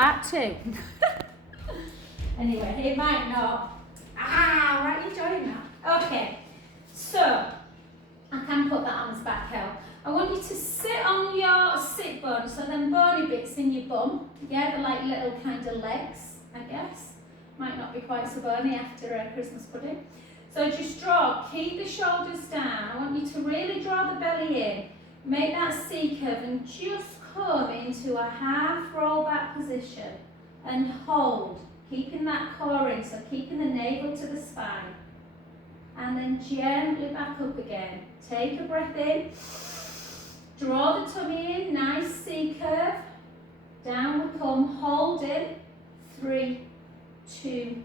Part two. Anyway, it might not. Right, you enjoying that? Okay, so I can put that on as back hill. I want you to sit on your sit bone, so them bony bits in your bum. Yeah, they're like little kind of legs, I guess. Might not be quite so bony after a Christmas pudding. So just keep the shoulders down. I want you to really draw the belly in. Make that C curve and just come into a half roll back position and hold, keeping that core in, so keeping the navel to the spine. And then gently back up again. Take a breath in, draw the tummy in, nice C curve. Down we come, hold in, 3, 2,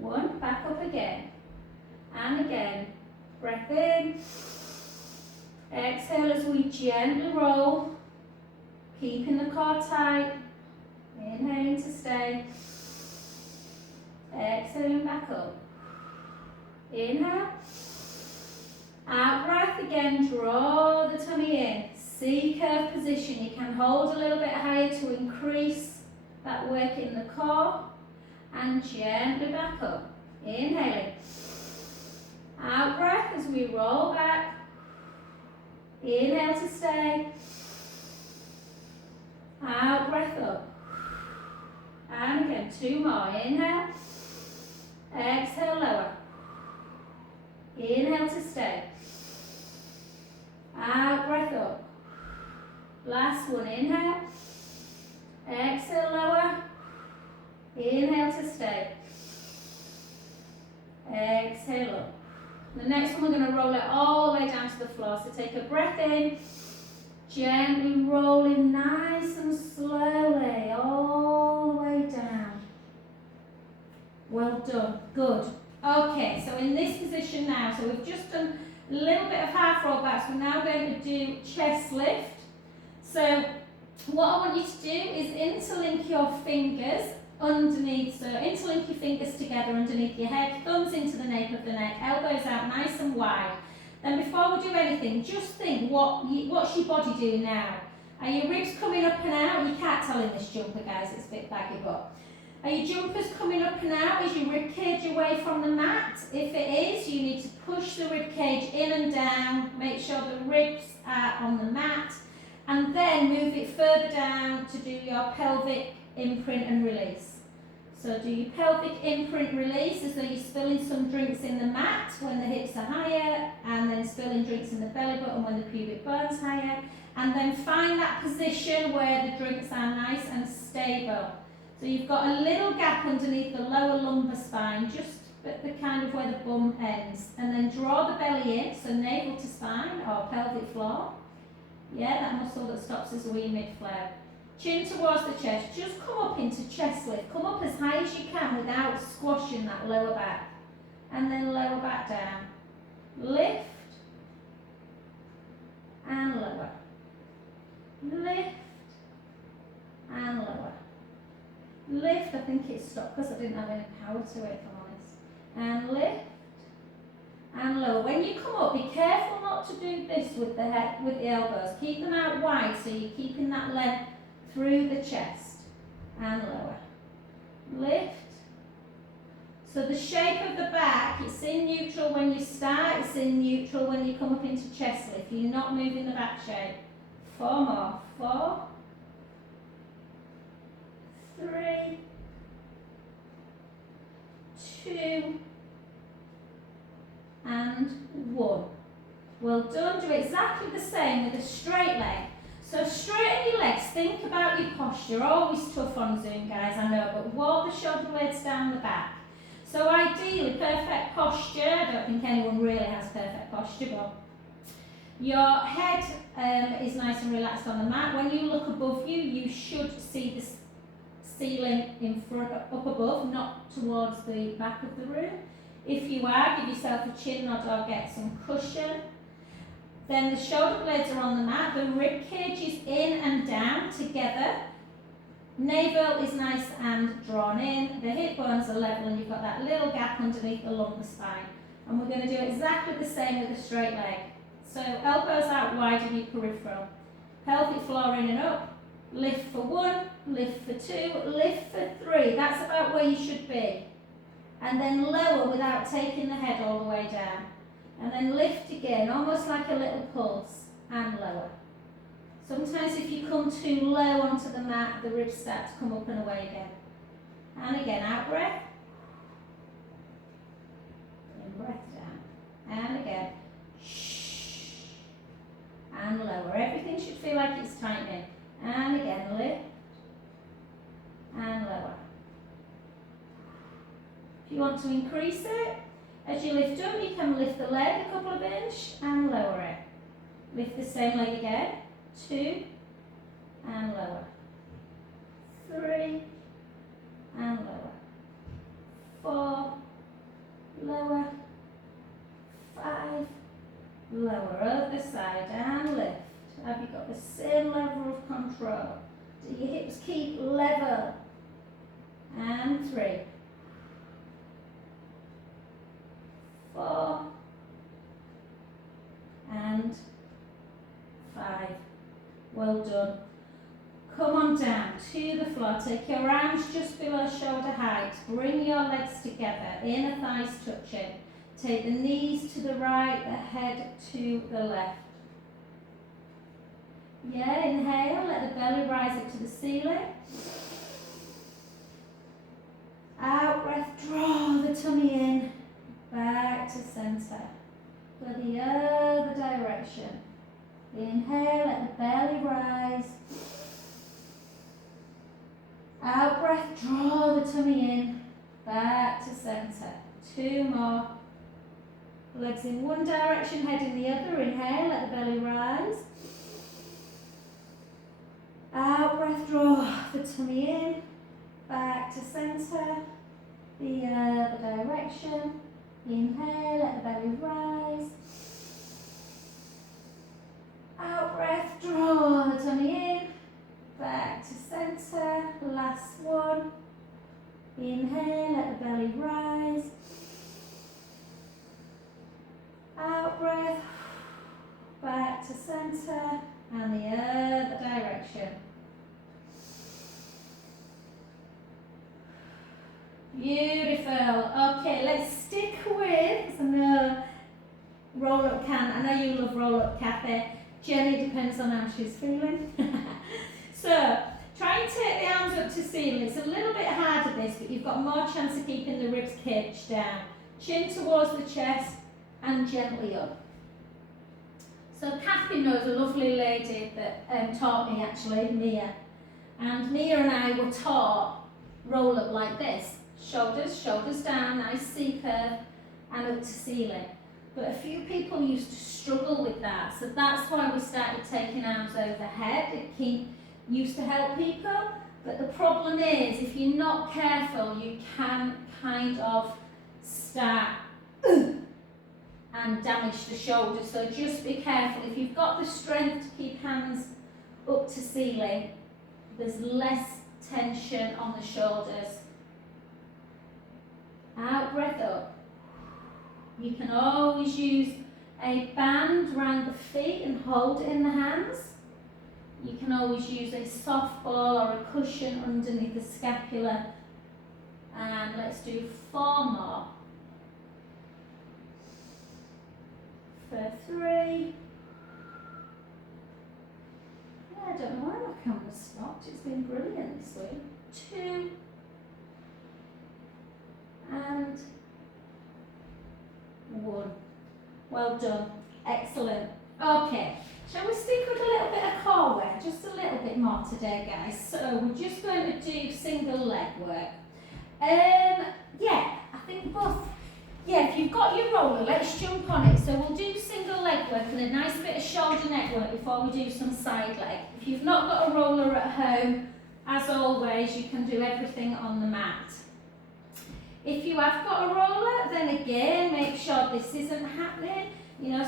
1, back up again. And again, breath in, exhale as we gently roll, keeping the core tight, inhaling to stay, exhaling back up, inhale, out breath again, draw the tummy in, C curve position, you can hold a little bit higher to increase that work in the core, and gently back up, inhaling, out breath as we roll back, inhale to stay, out breath up, and again 2 more, inhale, exhale lower, inhale to stay, out breath up, last one, inhale, exhale lower, inhale to stay, exhale up. The next one we're going to roll it all the way down to the floor, so take a breath in, gently rolling nice and slowly all the way down. Well done, good. Okay, so in this position now, so we've just done a little bit of half roll backs, we're now going to do chest lift. So what I want you to do is interlink your fingers underneath, so interlink your fingers together underneath your head, thumbs into the nape of the neck, elbows out nice and wide. Then before we do anything, just think, what's your body doing now? Are your ribs coming up and out? You can't tell in this jumper, guys, it's a bit baggy, but are your jumpers coming up and out? Is your rib cage away from the mat? If it is, you need to push the rib cage in and down, make sure the ribs are on the mat, and then move it further down to do your pelvic imprint and release. So do your pelvic imprint release as though you're spilling some drinks in the mat when the hips are higher, and then spilling drinks in the belly button when the pubic bone's higher, and then find that position where the drinks are nice and stable. So you've got a little gap underneath the lower lumbar spine, just at the kind of where the bum ends, and then draw the belly in, so navel to spine or pelvic floor. Yeah, that muscle that stops as a wee mid-flow. Chin towards the chest, just come up into chest lift. Come up as high as you can without squashing that lower back. And then lower back down. Lift and lower. Lift and lower. Lift, I think it stopped because I didn't have any power to it, if I'm honest. And lift and lower. When you come up, be careful not to do this with the head, with the elbows. Keep them out wide so you're keeping that length through the chest, and lower. Lift. So the shape of the back, it's in neutral when you start, it's in neutral when you come up into chest lift. You're not moving the back shape. 4 more. 4, 3, 2, and 1. Well done. Do exactly the same with a straight leg. So straighten your legs, think about your posture, always tough on Zoom guys, I know, but walk the shoulder blades down the back. So ideally, perfect posture, I don't think anyone really has perfect posture, but your head is nice and relaxed on the mat. When you look above you, you should see the ceiling in front, up above, not towards the back of the room. If you are, give yourself a chin nod or get some cushion. Then the shoulder blades are on the mat, the rib cage is in and down together. Navel is nice and drawn in, the hip bones are level and you've got that little gap underneath the lumbar spine. And we're going to do exactly the same with a straight leg. So elbows out wide of your peripheral. Pelvic floor in and up, lift for 1, lift for 2, lift for 3. That's about where you should be. And then lower without taking the head all the way down. And then lift again, almost like a little pulse, and lower. Sometimes if you come too low onto the mat, the ribs start to come up and away again. And again, out breath. And breath down. And again. Shh. And lower. Everything should feel like it's tightening. And again, lift. And lower. If you want to increase it, as you lift up, you can lift the leg a couple of inches and lower it. Lift the same leg again. 2 and lower. 3 and lower. 4, lower. 5, lower. Other side and lift. Have you got the same level of control? Do your hips keep level? And 3, 4 and 5. Well done. Come on down to the floor. Take your arms just below shoulder height. Bring your legs together. Inner thighs touching. Take the knees to the right, the head to the left. Yeah, inhale. Let the belly rise up to the ceiling. Out breath. Draw the tummy in. Back to centre. For the other direction. Inhale, let the belly rise. Out breath, draw the tummy in. Back to centre. 2 more. Legs in one direction, head in the other. Inhale, let the belly rise. Out breath, draw the tummy in. Back to centre. The other direction. Inhale, let the belly rise. Out breath, draw the tummy in. Back to centre. Last one. Inhale, let the belly rise. Out breath. Back to centre. And the other direction. Beautiful. Okay, let's stick with some roll up can. I know you love roll up, Kathy. Jenny, depends on how she's feeling. So, try and take the arms up to ceiling. It's a little bit harder this, but you've got more chance of keeping the ribs caged down. Chin towards the chest and gently up. So Kathy knows a lovely lady that taught me actually, Mia. And Mia and I were taught roll up like this. Shoulders down, nice C curve, and up to ceiling. But a few people used to struggle with that, so that's why we started taking arms overhead. It used to help people, but the problem is, if you're not careful, you can kind of start and damage the shoulders. So just be careful. If you've got the strength to keep hands up to ceiling, there's less tension on the shoulders. Out breath up. You can always use a band around the feet and hold it in the hands. You can always use a soft ball or a cushion underneath the scapula. And let's do 4 more. For 3. I don't know why my camera stopped. It's been brilliant this week. 2. And 1. Well done. Excellent. Okay. Shall we stick with a little bit of core work? Just a little bit more today, guys. So we're just going to do single leg work. Yeah, I think both. Yeah, if you've got your roller, let's jump on it. So we'll do single leg work and a nice bit of shoulder neck work before we do some side leg. If you've not got a roller at home, as always, you can do everything on the mat. If you have got a roller, then again, make sure this isn't happening,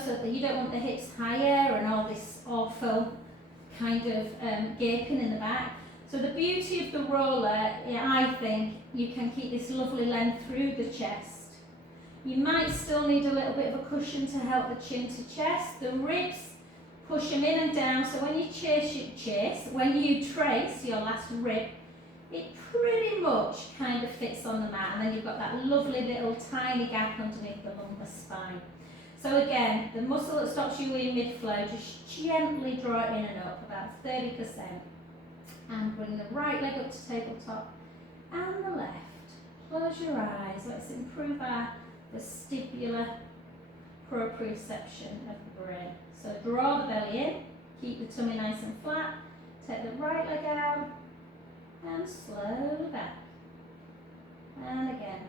so that you don't want the hips higher and all this awful kind of gaping in the back. So the beauty of the roller, I think, you can keep this lovely length through the chest. You might still need a little bit of a cushion to help the chin to chest. The ribs Push them in and down, so when you when you trace your last rib, it pretty much kind of fits on the mat, and then you've got that lovely little tiny gap underneath the lumbar spine. So again, the muscle that stops you in mid-flow, just gently draw it in and up, about 30%. And bring the right leg up to tabletop, and the left. Close your eyes, let's improve our vestibular proprioception of the brain. So draw the belly in, keep the tummy nice and flat, take the right leg out, and slowly back. And again.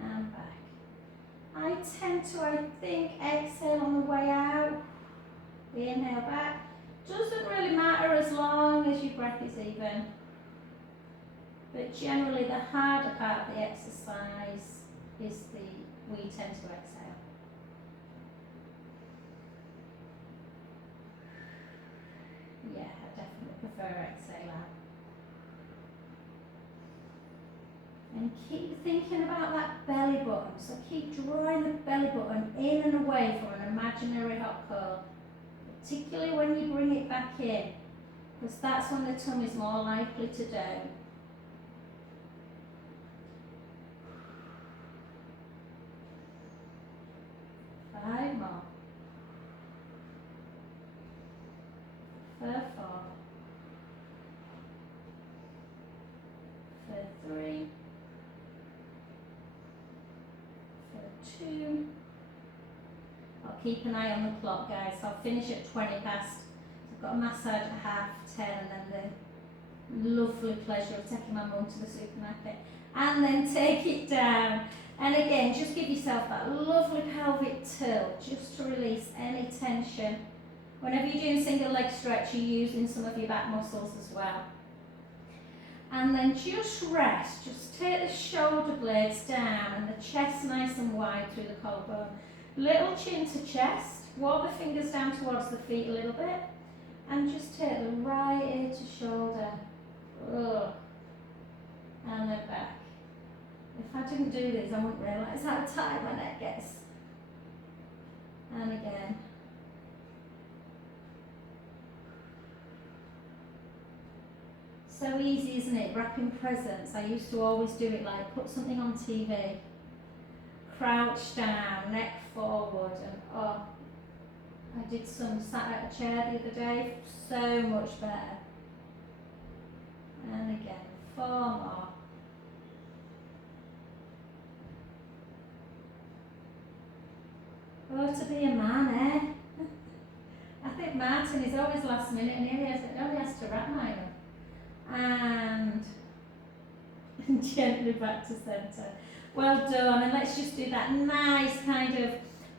And back. I tend to, exhale on the way out. Inhale back. Doesn't really matter as long as your breath is even. But generally the harder part of the exercise is we tend to exhale. Yeah, I definitely prefer exhale out. And keep thinking about that belly button. So keep drawing the belly button in and away from an imaginary hot curl. Particularly when you bring it back in, because that's when the tummy is more likely to down. Five more. For four. For three. For two. I'll keep an eye on the clock, guys. So I'll finish at 20 past. I've got a massage at 10:30, and then the lovely pleasure of taking my mum to the supermarket. And then take it down. And again, just give yourself that lovely pelvic tilt, just to release any tension. Whenever you're doing single leg stretch, you're using some of your back muscles as well. And then just rest. Just take the shoulder blades down and the chest nice and wide through the collarbone. Little chin to chest, wobble the fingers down towards the feet a little bit, and just take the right ear to shoulder. Ugh. And then back. If I didn't do this, I wouldn't realise how tight my neck gets. And again. So easy, isn't it? Wrapping presents. I used to always do it like put something on TV. Crouch down, neck forward, and oh, I did some sat at a chair the other day, so much better. And again, 4 more. Oh, to be a man, eh? I think Martin is always last minute, and he only has to wrap mine up. And gently back to centre. Well done, and let's just do that nice kind of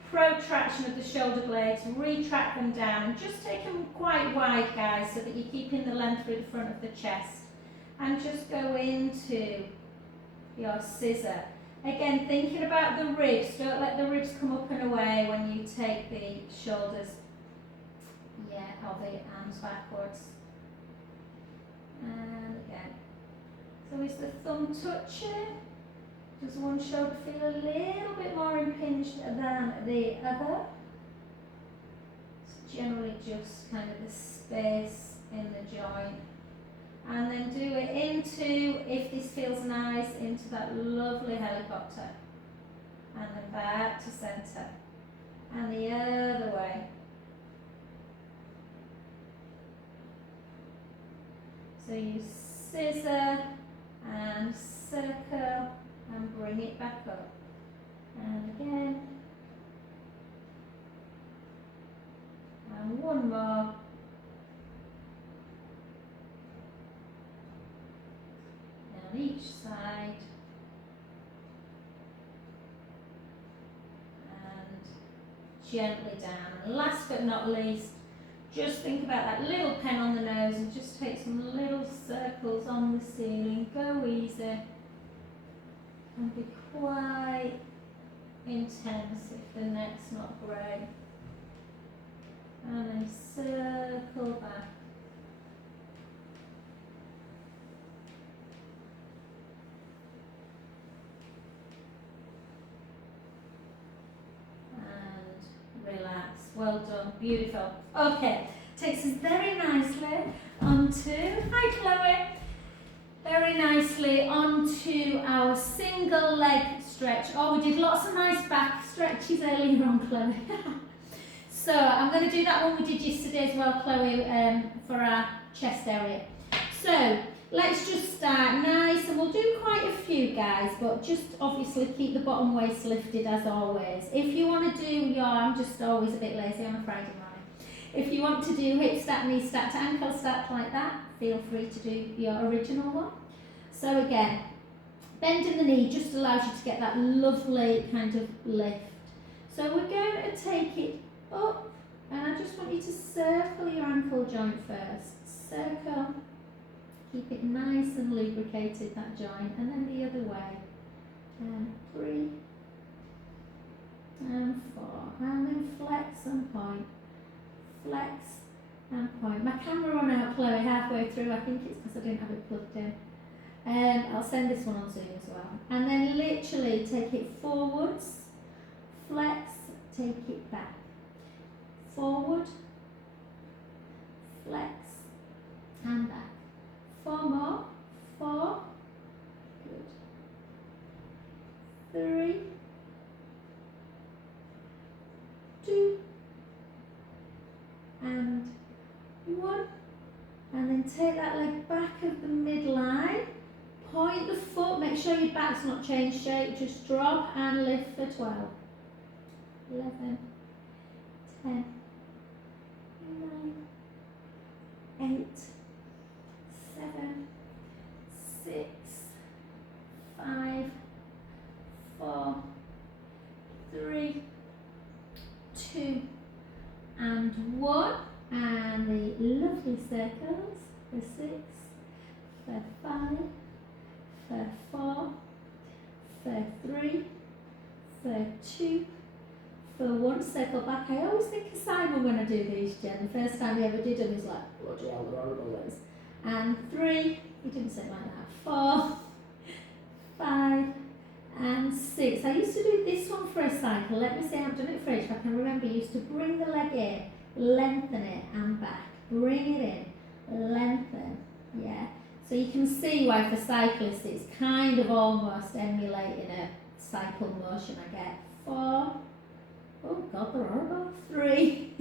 protraction of the shoulder blades, retract them down, and just take them quite wide, guys, so that you're keeping the length through the front of the chest. And just go into your scissor. Again, thinking about the ribs, don't let the ribs come up and away when you take the shoulders, or the arms backwards. And again. So is the thumb touching? Does one shoulder feel a little bit more impinged than the other? It's generally just kind of the space in the joint. And then do it into, if this feels nice, into that lovely helicopter. And then back to centre. And the other way. So you scissor and circle and bring it back up. And again. And one more. On each side. And gently down. And last but not least, just think about that little pen on the nose and just take some little circles on the ceiling. Go easy. And be quite intense if the neck's not great. And then circle back. And relax. well done, beautiful. Okay, takes us very nicely onto, hi Chloe, very nicely onto our single leg stretch. Oh, we did lots of nice back stretches earlier on, Chloe. So I'm going to do that one we did yesterday as well, Chloe, for our chest area. So let's just start nice, and we'll do quite a few, guys, but just obviously keep the bottom waist lifted as always. If you want to do your, I'm just always a bit lazy on a Friday morning. If you want to do hip stack, knee stack to ankle stack like that, feel free to do your original one. So again, bending the knee just allows you to get that lovely kind of lift. So we're going to take it up, and I just want you to circle your ankle joint first. Circle. Keep it nice and lubricated, that joint, and then the other way. And 3 and 4, and then flex and point. Flex and point. My camera ran out, Chloe, halfway through. I think it's because I didn't have it plugged in. I'll send this one on Zoom as well. And then literally take it forwards, flex, take it back. Forward, flex, and back. 4 more. 4. Good. 3. 2. And 1. And then take that leg back of the midline. Point the foot. Make sure your back's not changed shape. Just drop and lift for 12. 11. 10. 9. 8. 7, 6, 5, 4, 3, 2, and 1. And the lovely circles for 6, for 5, for 4, for 3, for 2, for 1. Circle back. I always think of Simon when I do these, Jen. The first time we ever did them, he's like, bloody hell, they're horrible those. And 3, he didn't say it like that, 4, 5, and 6. I used to do this one for a cycle. Let me say I've done it for age. If I can remember, I used to bring the leg in, lengthen it, and back. Bring it in, lengthen, yeah. So you can see why for cyclists it's kind of almost emulating a cycle motion. I get 4, oh God, there are about 3,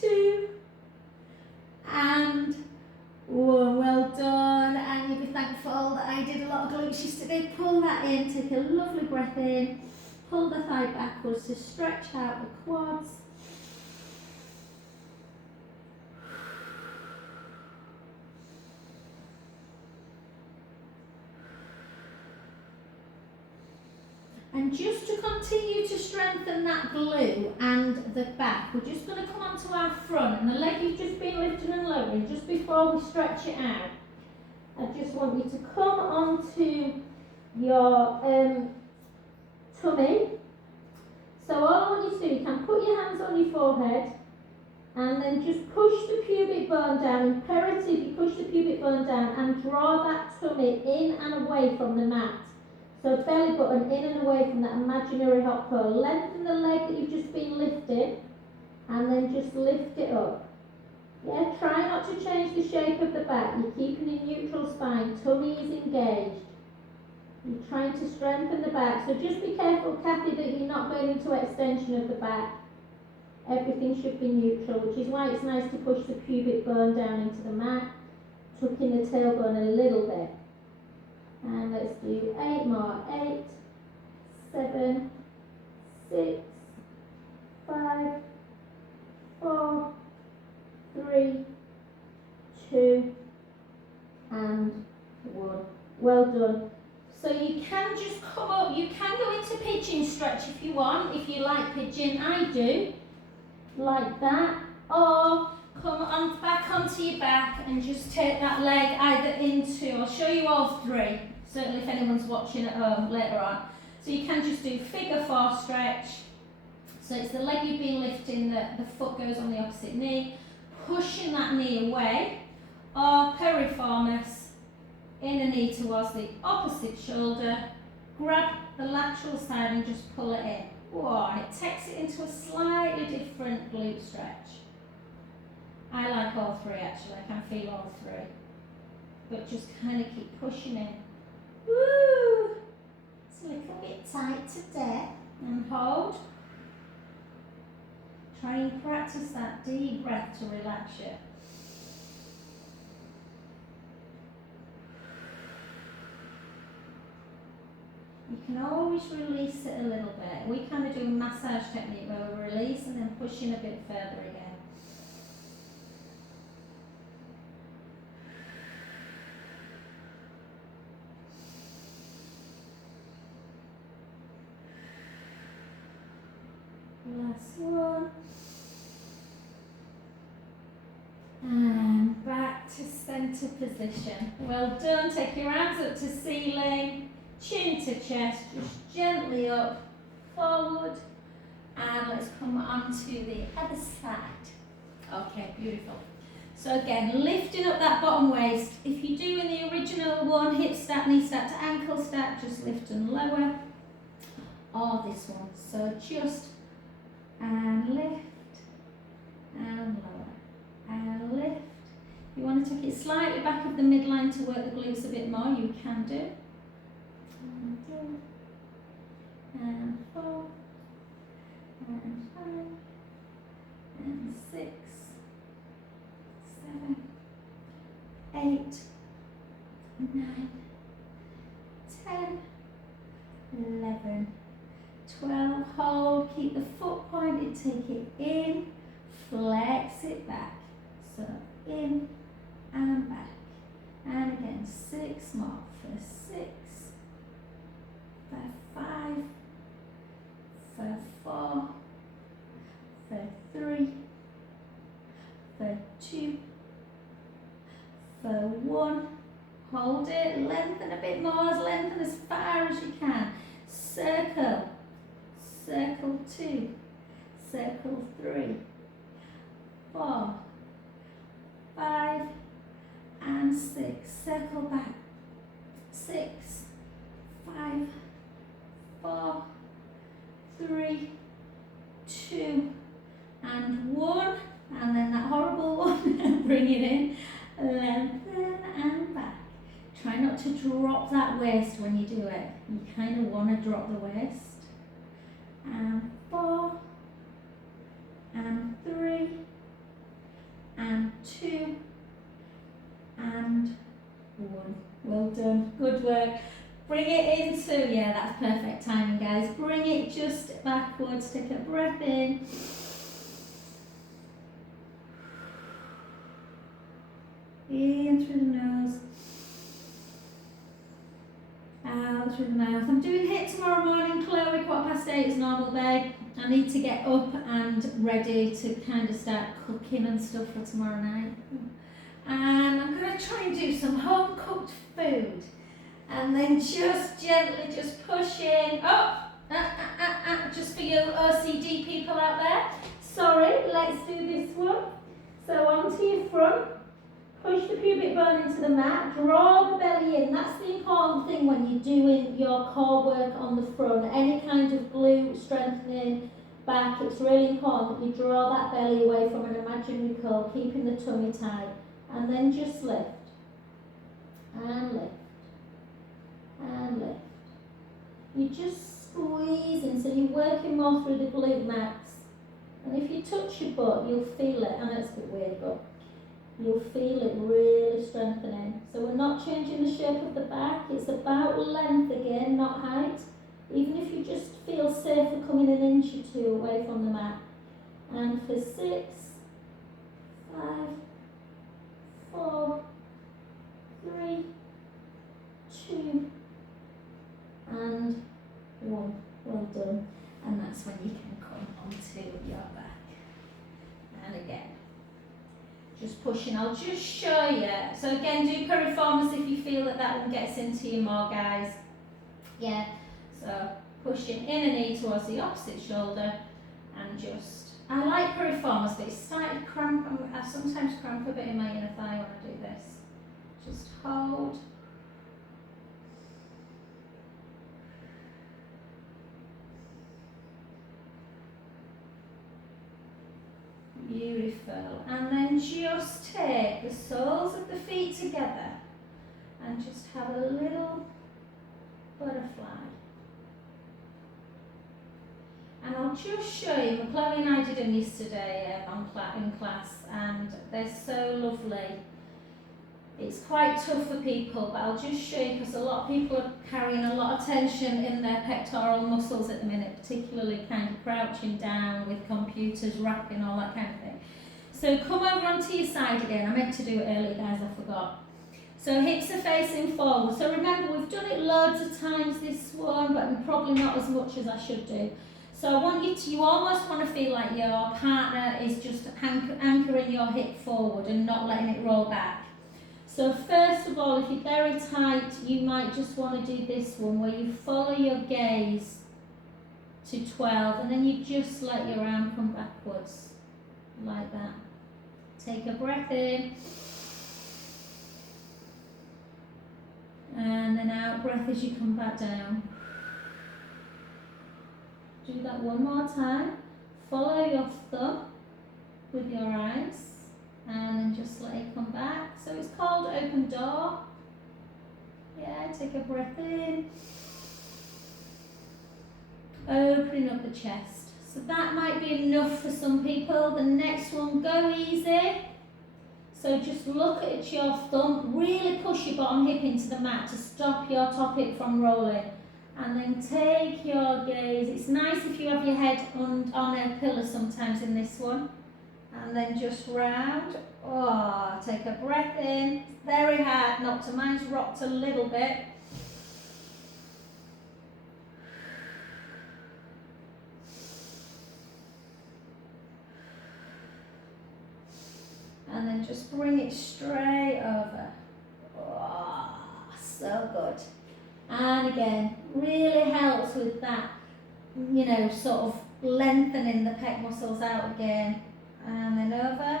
2, and 1. Well done, and you'll be thankful that I did a lot of glutes yesterday. Pull that in, take a lovely breath in, pull the thigh backwards to stretch out the quads. And just to continue to strengthen that glute and the back, we're just going to come onto our front, and the leg you've just been lifting and lowering, just before we stretch it out, I just want you to come onto your tummy. So all I want you to do, you can put your hands on your forehead, and then just push the pubic bone down. Imperative, you push the pubic bone down and draw that tummy in and away from the mat. So belly button in and away from that imaginary hot pole. Lengthen the leg that you've just been lifting, and then just lift it up. Yeah, try not to change the shape of the back. You're keeping a neutral spine. Tummy is engaged. You're trying to strengthen the back. So just be careful, Kathy, that you're not going into extension of the back. Everything should be neutral, which is why it's nice to push the pubic bone down into the mat, tucking the tailbone a little bit. And let's do 8 more. 8, 7, 6, 5, 4, 3, 2, and 1. Well done. So you can just come up, you can go into pigeon stretch if you want, if you like pigeon, I do, like that, or come on back onto your back and just take that leg either into, I'll show you all 3, certainly if anyone's watching at home later on. So you can just do figure 4 stretch, so it's the leg you've been lifting, the foot goes on the opposite knee, pushing that knee away, or piriformis, inner knee towards the opposite shoulder, grab the lateral side and just pull it in. One. It takes it into a slightly different glute stretch. I like all three actually, I can feel all three. But just kind of keep pushing in. Woo! It's a little bit tight today. And hold. Try and practice that deep breath to relax you. You can always release it a little bit. We kind of do a massage technique where we release and then push in a bit further again. Last one. And back to center position. Well done. Take your arms up to ceiling. Chin to chest, just gently up, forward, and let's come on to the other side. Okay, beautiful. So again, lifting up that bottom waist. If you do in the original one, hip stack, knee stack to ankle stack, just lift and lower. Or this one, so just and lift and lower and lift. You want to take it slightly back of the midline to work the glutes a bit more, you can do. And 2 and 4 and 5 and 6, 7, 8, 9, 10, 11, 12. Hold, keep the foot pointed, take it in, flex it back. So in and back. And again, 6 more for 6. For 5, for 4, for 3, for 2, for 1. Hold it, lengthen a bit more, lengthen as far as you can. Circle, circle 2, circle 3, 4, 5, and 6. Circle back. 6, 5, 4, 3, 2, and 1. And then that horrible one, bring it in, lengthen and back. Try not to drop that waist when you do it. You kind of want to drop the waist. And 4, and 3, and 2, and 1. Well done, good work. Bring it into, yeah, that's perfect timing, guys. Bring it just backwards, take a breath in. In through the nose. Out through the mouth. I'm doing HIIT tomorrow morning, Chloe, 8:15 is normal day. I need to get up and ready to kind of start cooking and stuff for tomorrow night. And I'm going to try and do some home cooked food. And then just gently just push in. Just for you OCD people out there. Sorry, let's do this one. So onto your front. Push the pubic bone into the mat. Draw the belly in. That's the important thing when you're doing your core work on the front. Any kind of glute strengthening back. It's really important that you draw that belly away from an imaginary curl, keeping the tummy tight. And then just lift. And lift. And lift. You're just squeezing, so you're working more through the glute max. And if you touch your butt, you'll feel it. I know it's a bit weird, but you'll feel it really strengthening. So we're not changing the shape of the back. It's about length again, not height. Even if you just feel safer coming an inch or 2 away from the mat. And for 6, 5, 4, 3, 2, and 1. Well done. And that's when you can come onto your back. And again, just pushing. I'll just show you. So again, do piriformis if you feel that that one gets into you more, guys. Yeah. So pushing in a knee towards the opposite shoulder, and just. I like piriformis, but it's starting to cramp. I sometimes cramp a bit in my inner thigh when I do this. Just hold. Beautiful. And then just take the soles of the feet together and just have a little butterfly. And I'll just show you, Chloe and I did them yesterday in class, and they're so lovely. It's quite tough for people, but I'll just show you because a lot of people are carrying a lot of tension in their pectoral muscles at the minute, particularly kind of crouching down with computers, wrapping, all that kind of thing. So come over onto your side again. I meant to do it earlier, guys, I forgot. So hips are facing forward. So remember, we've done it loads of times, this one, but probably not as much as I should do. So I want you almost want to feel like your partner is just anchoring your hip forward and not letting it roll back. So first of all, if you're very tight, you might just want to do this one where you follow your gaze to 12 and then you just let your arm come backwards like that. Take a breath in and then out breath as you come back down. Do that one more time. Follow your thumb with your eyes and then just let it come back. So it's called open door. Yeah, take a breath in. Opening up the chest. So that might be enough for some people. The next one, go easy. So just look at your thumb, really push your bottom hip into the mat to stop your top hip from rolling. And then take your gaze. It's nice if you have your head on a pillow sometimes in this one. And then just round. Oh, take a breath in. It's very hard not to. Mine's rocked a little bit. And then just bring it straight over. Oh, so good. And again, really helps with that, you know, sort of lengthening the pec muscles out again. And then over.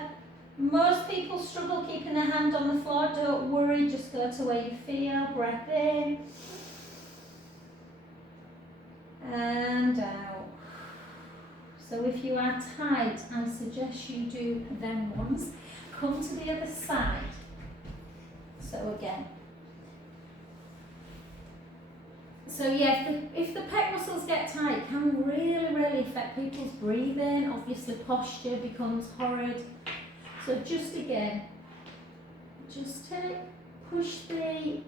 Most people struggle keeping their hand on the floor. Don't worry, just go to where you feel. Breath in. And out. So if you are tight, I suggest you do them ones. Come to the other side. So again. So yeah, if the pec muscles get tight, it can really affect people's breathing. Obviously posture becomes horrid. So just again, just push the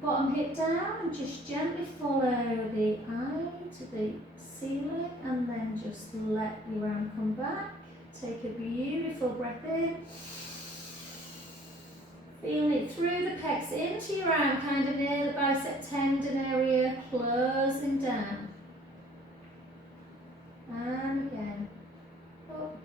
bottom hip down and just gently follow the eye to the ceiling and then just let your arm come back. Take a beautiful breath in. Feeling it through the pecs into your arm, kind of near the bicep tendon area, closing down. And again. Up.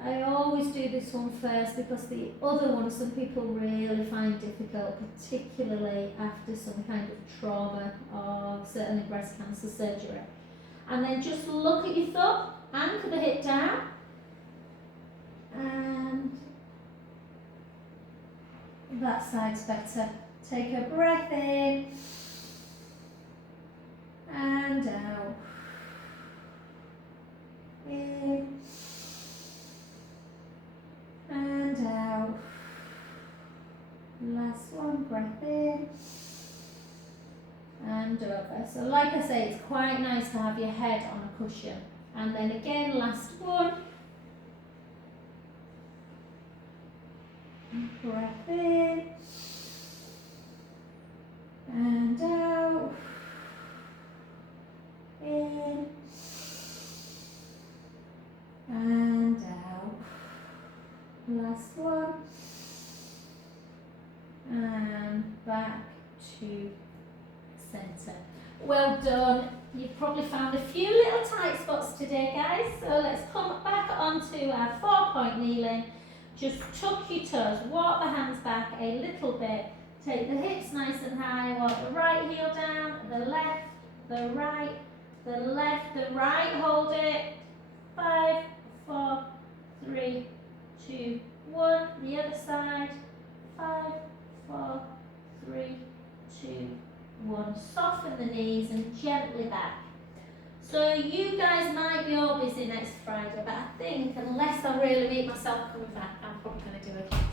I always do this one first because the other one some people really find difficult, particularly after some kind of trauma or certainly breast cancer surgery. And then just look at your thumb, anchor the hip down, and that side's better. Take a breath in and out. In and out. Last one, breath in and over. So like I say, it's quite nice to have your head on a cushion. And then again, last one. Breath in and out. In and out. Last one. And back to center. Well done. You've probably found a few little tight spots today, guys. So let's come back onto our 4-point kneeling. Just tuck your toes, walk the hands back a little bit, take the hips nice and high, walk the right heel down, the left, the right, the left, the right, hold it. 5, 4, 3, 2, 1. The other side. 5, 4, 3, 2, 1. Soften the knees and gently back. So you guys might be all busy next Friday, but I think unless I really meet myself coming back, I'm probably going to do a